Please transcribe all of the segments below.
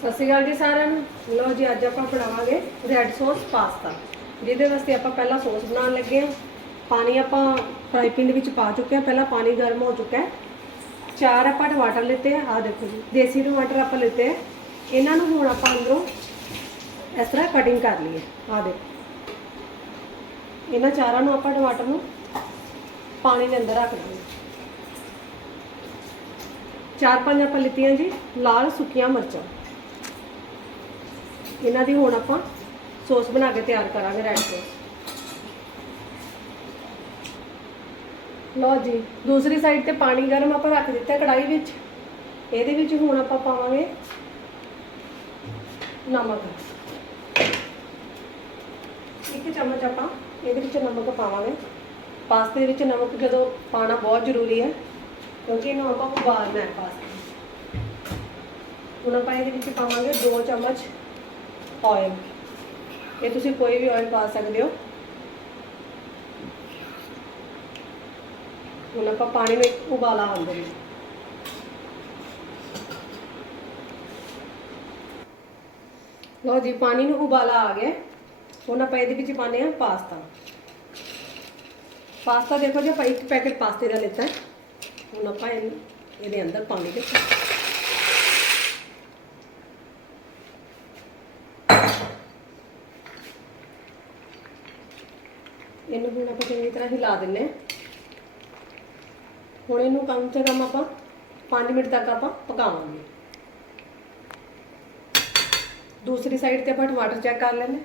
ਸਤਿ ਸ਼੍ਰੀ ਅਕਾਲ ਜੀ ਸਾਰਿਆਂ ਨੂੰ। ਲਓ ਜੀ, ਅੱਜ ਆਪਾਂ ਬਣਾਵਾਂਗੇ ਰੈੱਡ ਸੌਸ ਪਾਸਤਾ ਜਿਹਦੇ ਵਾਸਤੇ ਆਪਾਂ ਪਹਿਲਾਂ ਸੌਸ ਬਣਾਉਣ ਲੱਗੇ ਹਾਂ। ਪਾਣੀ ਆਪਾਂ ਫਰਾਈ ਪੈਨ ਦੇ ਵਿੱਚ ਪਾ ਚੁੱਕੇ ਹਾਂ। ਪਹਿਲਾਂ ਪਾਣੀ ਗਰਮ ਹੋ ਚੁੱਕਾ ਹੈ। ਚਾਰ ਆਪਾਂ ਟਮਾਟਰ ਲਿੱਤੇ ਆ। ਆਹ ਦੇਖੋ ਜੀ, ਦੇਸੀ ਟਮਾਟਰ ਆਪਾਂ ਲਿੱਤੇ ਆ। ਇਹਨਾਂ ਨੂੰ ਹੁਣ ਆਪਾਂ ਅੰਦਰੋਂ ਇਸ ਤਰ੍ਹਾਂ ਕਟਿੰਗ ਕਰ ਲਈਏ। ਆ ਦੇਖੋ। ਇਹਨਾਂ ਚਾਰਾਂ ਨੂੰ ਆਪਾਂ ਟਮਾਟਰ ਨੂੰ ਪਾਣੀ ਦੇ ਅੰਦਰ ਰੱਖ ਦਾਂਗੇ ਚਾਰ ਪੰਜ ਆਪਾਂ ਲਿੱਤੀਆਂ ਜੀ, ਲਾਲ ਸੁੱਕੀਆਂ ਮਿਰਚਾਂ। ਇਹਨਾਂ ਦੀ ਹੁਣ ਆਪਾਂ ਸੌਸ ਬਣਾ ਕੇ ਤਿਆਰ ਕਰਾਂਗੇ ਰੈਡ ਸੌਸ। ਲਓ ਜੀ, ਦੂਸਰੀ ਸਾਈਡ ਤੇ ਪਾਣੀ ਗਰਮ ਆਪਾਂ ਰੱਖ ਦਿੱਤਾ ਕੜਾਈ ਵਿੱਚ। ਇਹਦੇ ਵਿੱਚ ਹੁਣ ਆਪਾਂ ਪਾਵਾਂਗੇ ਨਮਕ। ਇੱਕ ਚਮਚ ਆਪਾਂ ਇਹਦੇ ਵਿੱਚ ਨਮਕ ਪਾਵਾਂਗੇ। ਪਾਸਤੇ ਦੇ ਵਿੱਚ ਨਮਕ ਜਦੋਂ ਪਾਣਾ ਬਹੁਤ ਜ਼ਰੂਰੀ ਹੈ, ਕਿਉਂਕਿ ਇਹਨੂੰ ਆਪਾਂ ਉਬਾਲਣਾ ਹੈ ਪਾਸਤਾ। ਹੁਣ ਆਪਾਂ ਇਹਦੇ ਵਿੱਚ ਪਾਵਾਂਗੇ 2 ਚਮਚ ਆਇਲ ਇਹ ਤੁਸੀਂ ਕੋਈ ਵੀ ਆਇਲ ਪਾ ਸਕਦੇ ਹੋ। ਹੁਣ ਆਪਾਂ ਪਾਣੀ ਨੂੰ ਇੱਕ ਉਬਾਲਾ ਆਉਂਦੇ ਨੇ ਲਓ ਜੀ, ਪਾਣੀ ਨੂੰ ਉਬਾਲਾ ਆ ਗਿਆ। ਹੁਣ ਆਪਾਂ ਇਹਦੇ ਵਿੱਚ ਪਾਉਂਦੇ ਹਾਂ ਪਾਸਤਾ। ਪਾਸਤਾ ਦੇਖੋ ਜੀ, ਆਪਾਂ ਇੱਕ ਪੈਕੇਟ ਪਾਸਤੇ ਦਾ ਲਿੱਤਾ ਹੈ। ਹੁਣ ਆਪਾਂ ਇਹਨੂੰ ਇਹਦੇ ਅੰਦਰ ਪਾਣੀ ਦੇ ਇਹਨੂੰ ਹੁਣ ਆਪਾਂ ਚੰਗੀ ਤਰ੍ਹਾਂ ਹਿਲਾ ਦਿੰਨੇ ਹਾਂ। ਹੁਣ ਇਹਨੂੰ ਕਮ ਸੇ ਕਮ ਆਪਾਂ 5 ਮਿੰਟ ਤੱਕ ਆਪਾਂ ਪਕਾਵਾਂਗੇ। ਦੂਸਰੀ ਸਾਈਡ ਤੇ ਆਪਾਂ ਟਮਾਟਰ ਚੈੱਕ ਕਰ ਲੈਣੇ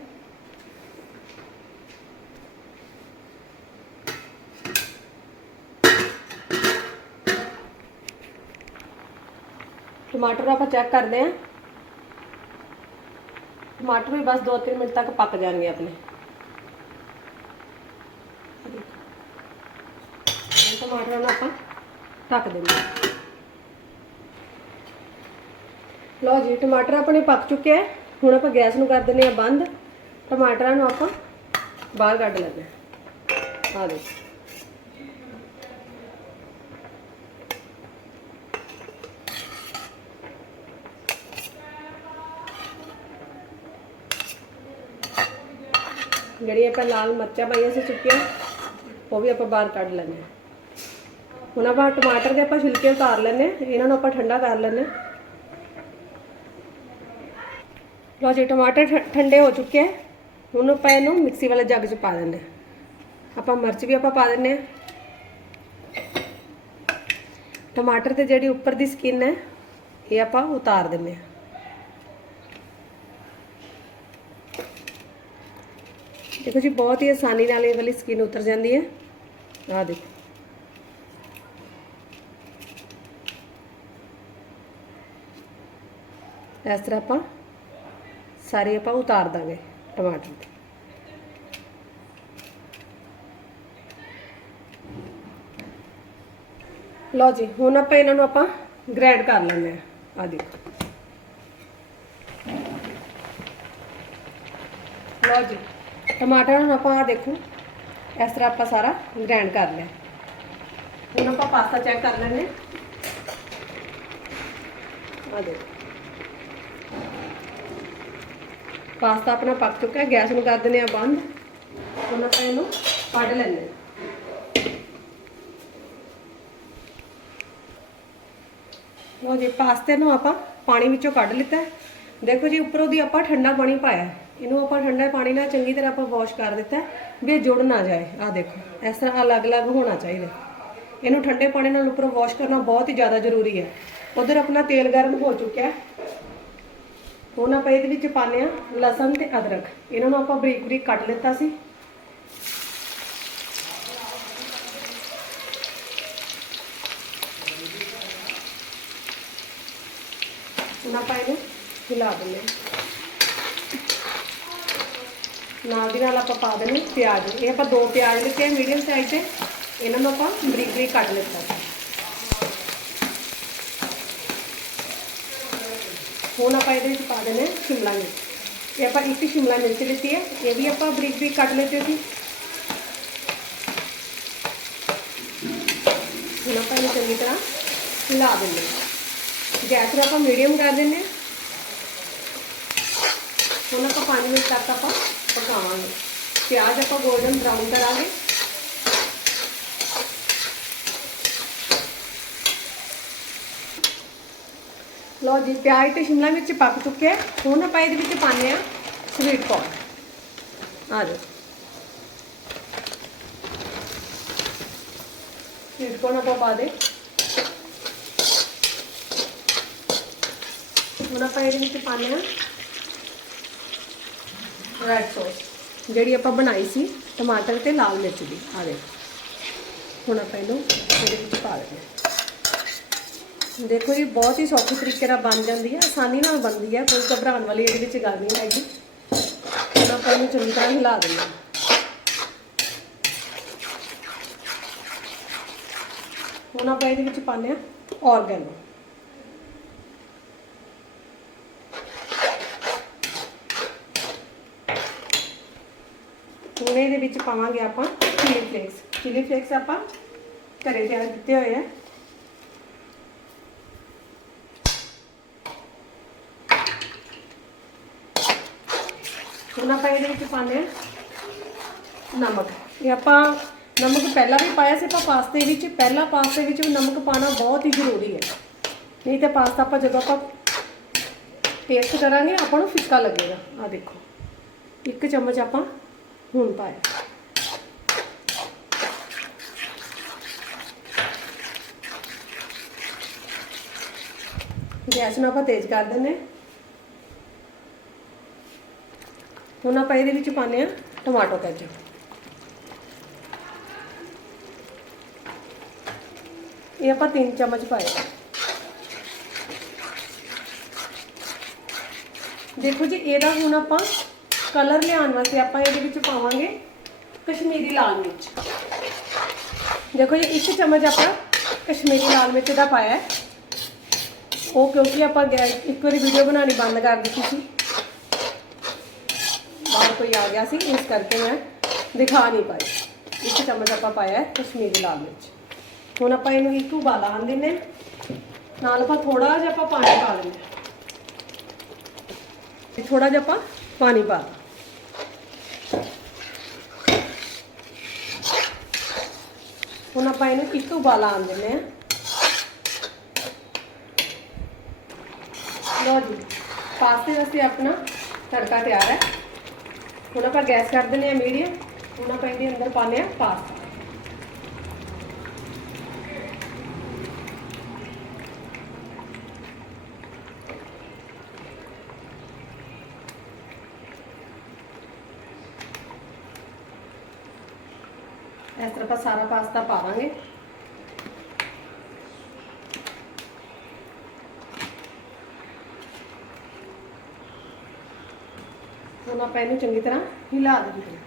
ਟਮਾਟਰ ਆਪਾਂ ਚੈੱਕ ਕਰਦੇ ਹਾਂ। ਟਮਾਟਰ ਵੀ ਬਸ 2-3 ਮਿੰਟ ਤੱਕ ਪੱਕ ਜਾਣਗੇ ਆਪਣੇ। ਟਮਾਟਰ ਨੂੰ ਆਪਾਂ। ਢੱਕ ਦਿੰਦੇ ਹਾਂ। ਲਓ ਜੀ, ਟਮਾਟਰ ਆਪਣੇ ਪੱਕ ਚੁੱਕੇ ਆ। ਹੁਣ ਆਪਾਂ ਗੈਸ ਨੂੰ ਕਰ ਦਿੰਦੇ ਆ ਬੰਦ। ਟਮਾਟਰਾਂ ਨੂੰ ਆਪਾਂ ਬਾਹਰ ਕੱਢ ਲੈਂਦੇ ਆ ਆ ਦੇਖੋ। ਜਿਹੜੀ ਆਪਾਂ ਲਾਲ ਮਿਰਚਾਂ ਪਾਈਆਂ ਸੀ ਸੁੱਕੀਆਂ ਉਹ ਵੀ ਆਪਾਂ ਬਾਹਰ ਕੱਢ ਲੈਂਦੇ ਹਾਂ। ਹੁਣ ਆਪਾਂ ਟਮਾਟਰ ਦੇ ਆਪਾਂ ਛਿਲਕੇ ਉਤਾਰ ਲੈਂਦੇ ਹਾਂ, ਇਹਨਾਂ ਨੂੰ ਆਪਾਂ ਠੰਡਾ ਕਰ ਲੈਂਦੇ ਹਾਂ। ਲਓ ਜੀ, ਟਮਾਟਰ ਠ- ਠੰਡੇ ਹੋ ਚੁੱਕੇ ਹੈ ਹੁਣ ਆਪਾਂ ਇਹਨੂੰ ਮਿਕਸੀ ਵਾਲੇ ਜੱਗ 'ਚ ਪਾ ਦਿੰਦੇ ਹਾਂ। ਆਪਾਂ ਮਿਰਚ ਵੀ ਆਪਾਂ ਪਾ ਦਿੰਦੇ ਹਾਂ। ਟਮਾਟਰ ਤੇ ਜਿਹੜੀ ਉੱਪਰ ਦੀ ਸਕਿਨ ਹੈ, ਇਹ ਆਪਾਂ ਉਤਾਰ ਦਿੰਦੇ ਹਾਂ। ਦੇਖੋ ਜੀ, ਬਹੁਤ ਹੀ ਆਸਾਨੀ ਨਾਲ ਇਹ ਵਾਲੀ ਸਕਿਨ ਉਤਰ ਜਾਂਦੀ ਹੈ। ਆ ਦੇਖੋ। ਇਸ ਤਰ੍ਹਾਂ ਆਪਾਂ ਸਾਰੇ ਆਪਾਂ ਉਤਾਰ ਦਾਂਗੇ ਟਮਾਟਰ ਦੇ ਲਓ ਜੀ, ਹੁਣ ਆਪਾਂ ਇਹਨਾਂ ਨੂੰ ਆਪਾਂ ਗ੍ਰੈਂਡ ਕਰ ਲੈਂਦੇ ਆ ਆ ਦੇਖੋ। ਲਓ ਜੀ, ਟਮਾਟਰ ਨੂੰ ਆਪਾਂ ਆ ਦੇਖੋ, ਇਸ ਤਰ੍ਹਾਂ ਆਪਾਂ ਸਾਰਾ ਗ੍ਰੈਂਡ ਕਰ ਲਿਆ। ਹੁਣ ਆਪਾਂ ਪਾਸਤਾ ਚੈੱਕ ਕਰ ਲੈਂਦੇ ਆ ਦੇਖੋ। ਪਾਸਤਾ ਆਪਣਾ ਪੱਕ ਚੁੱਕਾ ਗੈਸ ਨੂੰ ਕਰ ਦਿੰਦੇ ਆ ਬੰਦ। ਹੁਣ ਆਪਾਂ ਇਹਨੂੰ ਕੱਢ ਲੈਂਦੇ ਹਾਂ। ਜੀ, ਪਾਸਤੇ ਨੂੰ ਆਪਾਂ ਪਾਣੀ ਵਿੱਚੋਂ ਕੱਢ ਲਿੱਤਾ ਦੇਖੋ ਜੀ, ਉੱਪਰੋਂ ਦੀ ਆਪਾਂ ਠੰਡਾ ਪਾਣੀ ਪਾਇਆ ਇਹਨੂੰ ਆਪਾਂ ਠੰਡਾ ਪਾਣੀ ਨਾਲ ਚੰਗੀ ਤਰ੍ਹਾਂ ਆਪਾਂ ਵਾਸ਼ ਕਰ ਦਿੱਤਾ ਵੀ ਜੁੜ ਨਾ ਜਾਏ। ਆਹ ਦੇਖੋ, ਇਸ ਤਰ੍ਹਾਂ ਅਲੱਗ-ਅਲੱਗ ਹੋਣਾ ਚਾਹੀਦਾ ਇਹਨੂੰ ਠੰਡੇ ਪਾਣੀ ਨਾਲ ਉੱਪਰੋਂ ਵਾਸ਼ ਕਰਨਾ ਬਹੁਤ ਹੀ ਜ਼ਿਆਦਾ ਜ਼ਰੂਰੀ ਹੈ। ਉਧਰ ਆਪਣਾ ਤੇਲ ਗਰਮ ਹੋ ਚੁੱਕਿਆ ਹੈ। ਹੁਣ ਆਪਾਂ ਇਹਦੇ ਵਿੱਚ ਪਾਉਂਦੇ ਆ ਲਸਣ ਤੇ ਅਦਰਕ। ਇਹਨਾਂ ਨੂੰ ਆਪਾਂ ਬਰੀਕ ਬਰੀਕ ਕੱਟ ਲਿੱਤਾ ਸੀ। ਹੁਣ ਆਪਾਂ ਇਹਨੂੰ ਹਿਲਾ ਦਿੰਦੇ ਹਾਂ। ਨਾਲ ਦੀ ਨਾਲ ਆਪਾਂ ਪਾ ਦਿੰਦੇ ਹਾਂ ਪਿਆਜ਼। ਇਹ ਆਪਾਂ ਦੋ ਪਿਆਜ਼ ਲਿੱਤੇ ਮੀਡੀਅਮ ਸਾਈਜ਼ ਦੇ ਇਹਨਾਂ ਨੂੰ ਆਪਾਂ ਬਰੀਕ ਬਰੀਕ ਕੱਟ ਲਿੱਤਾ ਹੁਣ ਆਪਾਂ ਇਹਦੇ ਵਿੱਚ ਪਾ ਦਿੰਦੇ ਹਾਂ ਸ਼ਿਮਲਾ ਮਿਰਚ। ਇਹ ਆਪਾਂ ਇੱਕ ਸ਼ਿਮਲਾ ਮਿਰਚ ਲਿੱਤੀ ਹੈ। ਇਹ ਵੀ ਆਪਾਂ ਬਰੀਕ ਬਰੀਕ ਕੱਟ ਲਿੱਤੇ ਸੀ। ਹੁਣ ਆਪਾਂ ਇਹਨੂੰ ਚੰਗੀ ਤਰ੍ਹਾਂ ਹਿਲਾ ਦਿੰਦੇ ਹਾਂ। ਗੈਸ ਨੂੰ ਆਪਾਂ ਮੀਡੀਅਮ ਕਰ ਦਿੰਦੇ ਹਾਂ। ਹੁਣ ਆਪਾਂ 5 ਮਿੰਟ ਤੱਕ ਆਪਾਂ ਪਕਾਵਾਂਗੇ। ਪਿਆਜ਼ ਆਪਾਂ ਗੋਲਡਨ ਬਰਾਊਨ ਕਰਾਂਗੇ। ਲਓ ਜੀ, ਪਿਆਜ਼ ਤੇ ਸ਼ਿਮਲਾ ਮਿਰਚ ਪੱਕ ਚੁੱਕਿਆ ਹੁਣ ਆਪਾਂ ਇਹਦੇ ਵਿੱਚ ਪਾਉਂਦੇ ਆ ਸਵੀਟ ਕੋਰਨ ਆ ਜਾਓ। ਸਵੀਟ ਕੋਰਨ ਆਪਾਂ ਪਾ ਦੇ। ਹੁਣ ਆਪਾਂ ਇਹਦੇ ਵਿੱਚ ਪਾਉਂਦੇ ਆ ਰੈਡ ਸੌਸ ਜਿਹੜੀ ਆਪਾਂ ਬਣਾਈ ਸੀ ਟਮਾਟਰ ਤੇ ਲਾਲ ਮਿਰਚ ਦੀ। ਆ ਦੇ ਹੁਣ ਆਪਾਂ ਇਹਨੂੰ ਇਹਦੇ ਵਿੱਚ ਦੇਖੋ ਜੀ, ਬਹੁਤ ਹੀ ਸੌਖੇ ਤਰੀਕੇ ਨਾਲ ਬਣ ਜਾਂਦੀ ਹੈ, ਆਸਾਨੀ ਨਾਲ ਬਣਦੀ ਹੈ, ਕੋਈ ਘਬਰਾਉਣ ਵਾਲੀ ਇਹਦੇ ਵਿੱਚ ਗੱਲ ਨਹੀਂ ਹੈਗੀ। ਹੁਣ ਆਪਾਂ ਇਹਨੂੰ ਚੰਗੀ ਤਰ੍ਹਾਂ ਹਿਲਾ ਦਿੰਦੇ ਹਾਂ। ਹੁਣ ਆਪਾਂ ਇਹਦੇ ਵਿੱਚ ਪਾਉਂਦੇ ਹਾਂ ਔਰਗੈਨੋ। ਹੁਣ ਇਹਦੇ ਵਿੱਚ ਪਾਵਾਂਗੇ ਆਪਾਂ ਚਿਲੀ ਫਲੇਕਸ ਚਿਲੀ ਫਲੇਕਸ ਆਪਾਂ ਘਰੇ ਤਿਆਰ ਕੀਤੇ ਹੋਏ ਆ। ਹੁਣ ਆਪਾਂ ਇਹਦੇ ਵਿੱਚ ਪਾਉਂਦੇ ਹਾਂ। ਨਮਕ। ਇਹ ਆਪਾਂ ਨਮਕ ਪਹਿਲਾਂ ਵੀ ਪਾਇਆ ਸੀ, ਆਪਾਂ ਪਾਸਤੇ ਵਿੱਚ, ਪਹਿਲਾਂ ਪਾਸਤੇ ਵਿੱਚ ਵੀ ਨਮਕ ਪਾਣਾ ਬਹੁਤ ਹੀ ਜ਼ਰੂਰੀ ਹੈ। ਨਹੀਂ ਤੇ ਪਾਸਤਾ ਆਪਾਂ ਜਦੋਂ ਆਪਾਂ ਟੇਸਟ ਕਰਾਂਗੇ, ਆਪਾਂ ਨੂੰ ਫਿੱਕਾ ਲੱਗੇਗਾ। ਆ ਦੇਖੋ, ਇੱਕ ਚਮਚ ਆਪਾਂ ਹੁਣ ਪਾਇਆ। ਗੈਸ ਨੂੰ ਆਪਾਂ ਤੇਜ਼ ਕਰ ਦਿੰਦੇ ਹਾਂ ਹੁਣ ਆਪਾਂ ਇਹਦੇ ਵਿੱਚ ਪਾਉਂਦੇ ਆ ਟਮਾਟੋ ਕੈਚਪ ਇਹ ਆਪਾਂ 3 ਚਮਚ ਪਾਏ। ਦੇਖੋ ਜੀ, ਇਹਦਾ ਹੁਣ ਆਪਾਂ ਕਲਰ ਲਿਆਉਣ ਵਾਸਤੇ ਆਪਾਂ ਇਹਦੇ ਵਿੱਚ ਪਾਵਾਂਗੇ ਕਸ਼ਮੀਰੀ ਲਾਲ ਮਿਰਚ। ਦੇਖੋ ਜੀ, ਇੱਕ ਚਮਚ ਆਪਾਂ ਕਸ਼ਮੀਰੀ ਲਾਲ ਮਿਰਚ ਦਾ ਪਾਇਆ ਹੈ। ਉਹ ਕਿਉਂਕਿ ਆਪਾਂ ਗੈ- ਇੱਕ ਵਾਰੀ ਵੀਡੀਓ ਬਣਾਉਣੀ ਬੰਦ ਕਰ ਦਿੱਤੀ ਸੀ। ਬਾਹਰ ਕੋਈ ਆ ਗਿਆ ਸੀ, ਇਸ ਕਰਕੇ ਮੈਂ ਦਿਖਾ ਨਹੀਂ ਪਾਈ। ਇੱਕ ਚਮਚ ਆਪਾਂ ਪਾਇਆ ਹੈ ਕਸ਼ਮੀਰੀ ਲਾਲ ਮਿਰਚ। ਹੁਣ ਆਪਾਂ ਇਹਨੂੰ ਇੱਕ ਉਬਾਲਾ ਆਣ ਦਿੰਨੇ ਹਾਂ। ਨਾਲ ਆਪਾਂ ਥੋੜਾ ਜਿਹਾ ਆਪਾਂ ਪਾਣੀ ਪਾ ਲੈਂਦੇ ਹਾਂ। ਥੋੜਾ ਜਿਹਾ ਆਪਾਂ ਪਾਣੀ ਪਾ ਦਿੰਦੇ ਹੁਣ ਆਪਾਂ ਇਹਨੂੰ ਇੱਕ ਉਬਾਲਾ ਆਣ ਦਿੰਦੇ ਆ ਲਓ ਜੀ, ਪਾਸਤੇ ਵਾਸਤੇ ਆਪਣਾ ਤੜਕਾ ਤਿਆਰ ਹੈ। ਹੁਣ ਆਪਾਂ ਗੈਸ ਕਰ ਦਿੰਦੇ ਆ ਮੀਡੀਅਮ, ਹੁਣ ਆਪਾਂ ਇਹਦੇ ਅੰਦਰ ਪਾਉਂਦੇ ਆ ਪਾਸਤਾ ਇਸ ਤਰ੍ਹਾਂ ਆਪਾਂ ਸਾਰਾ ਪਾਸਤਾ ਪਾਵਾਂਗੇ ਆਪਾਂ ਇਹਨੂੰ ਚੰਗੀ ਤਰ੍ਹਾਂ ਹਿਲਾ ਦਿੰਦੇ ਹਾਂ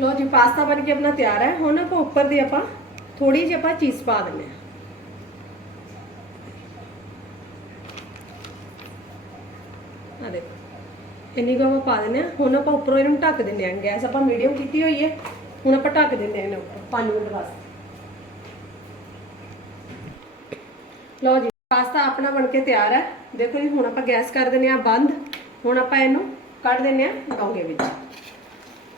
ਲੋ ਜੀ, ਪਾਸਤਾ ਬਣ ਕੇ ਆਪਣਾ ਤਿਆਰ ਹੈ। ਹੁਣ ਆਪਾਂ ਉੱਪਰ ਦੀ ਆਪਾਂ ਥੋੜੀ ਜਿਹੀ ਆਪਾਂ ਚੀਜ਼ ਪਾ ਦਿੰਦੇ ਹਾਂ। ਆ ਦੇਖੋ। ਇੰਨੀ ਕੁ ਆਪਾਂ ਪਾ ਦਿੰਦੇ ਹਾਂ। ਹੁਣ ਆਪਾਂ ਉੱਪਰੋਂ ਇਹਨੂੰ ਢੱਕ ਦਿੰਦੇ ਹਾਂ। ਗੈਸ ਆਪਾਂ ਮੀਡੀਅਮ ਕੀਤੀ ਹੋਈ ਹੈ। ਹੁਣ ਆਪਾਂ ਢੱਕ ਦਿੰਦੇ ਹਾਂ ਇਹਨੂੰ ਉੱਪਰ। 5 ਮਿੰਟ ਵਾਸਤੇ ਲਓ ਜੀ, ਪਾਸਤਾ ਆਪਣਾ ਬਣ ਕੇ ਤਿਆਰ ਹੈ। ਦੇਖੋ ਜੀ, ਹੁਣ ਆਪਾਂ ਗੈਸ ਕਰ ਦਿੰਦੇ ਹਾਂ ਬੰਦ। ਹੁਣ ਆਪਾਂ ਇਹਨੂੰ ਕੱਢ ਦਿੰਦੇ ਹਾਂ ਡੋਂਗੇ ਵਿੱਚ।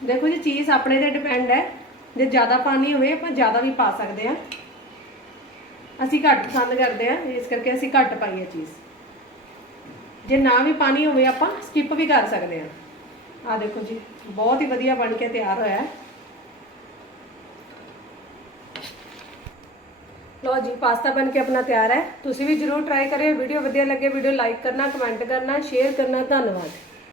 ਦੇਖੋ ਜੀ, ਚੀਜ਼ ਆਪਣੇ ਤੇ ਡਿਪੈਂਡ ਹੈ। ਜੇ ਜ਼ਿਆਦਾ ਪਾਣੀ ਹੋਵੇ, ਆਪਾਂ ਜ਼ਿਆਦਾ ਵੀ ਪਾ ਸਕਦੇ ਆ ਅਸੀਂ ਘੱਟ ਪਸੰਦ ਕਰਦੇ ਆ ਇਸ ਕਰਕੇ ਅਸੀਂ ਘੱਟ ਪਾਈਏ ਚੀਜ਼। ਜੇ ਨਾ ਵੀ ਪਾਣੀ ਹੋਵੇ ਆਪਾਂ ਸਕਿਪ ਵੀ ਕਰ ਸਕਦੇ ਆ ਆ ਦੇਖੋ ਜੀ, ਬਹੁਤ ਹੀ ਵਧੀਆ ਬਣ ਕੇ ਤਿਆਰ ਹੋਇਆ ਹੈ। ਲਓ ਜੀ, ਪਾਸਤਾ ਬਣ ਕੇ ਆਪਣਾ ਤਿਆਰ ਹੈ। ਤੁਸੀਂ ਵੀ ਜਰੂਰ ਟਰਾਈ ਕਰਿਓ, ਵੀਡੀਓ ਵਧੀਆ ਲੱਗੇ, ਵੀਡੀਓ ਲਾਈਕ ਕਰਨਾ ਕਮੈਂਟ ਕਰਨਾ ਸ਼ੇਅਰ ਕਰਨਾ, ਧੰਨਵਾਦ।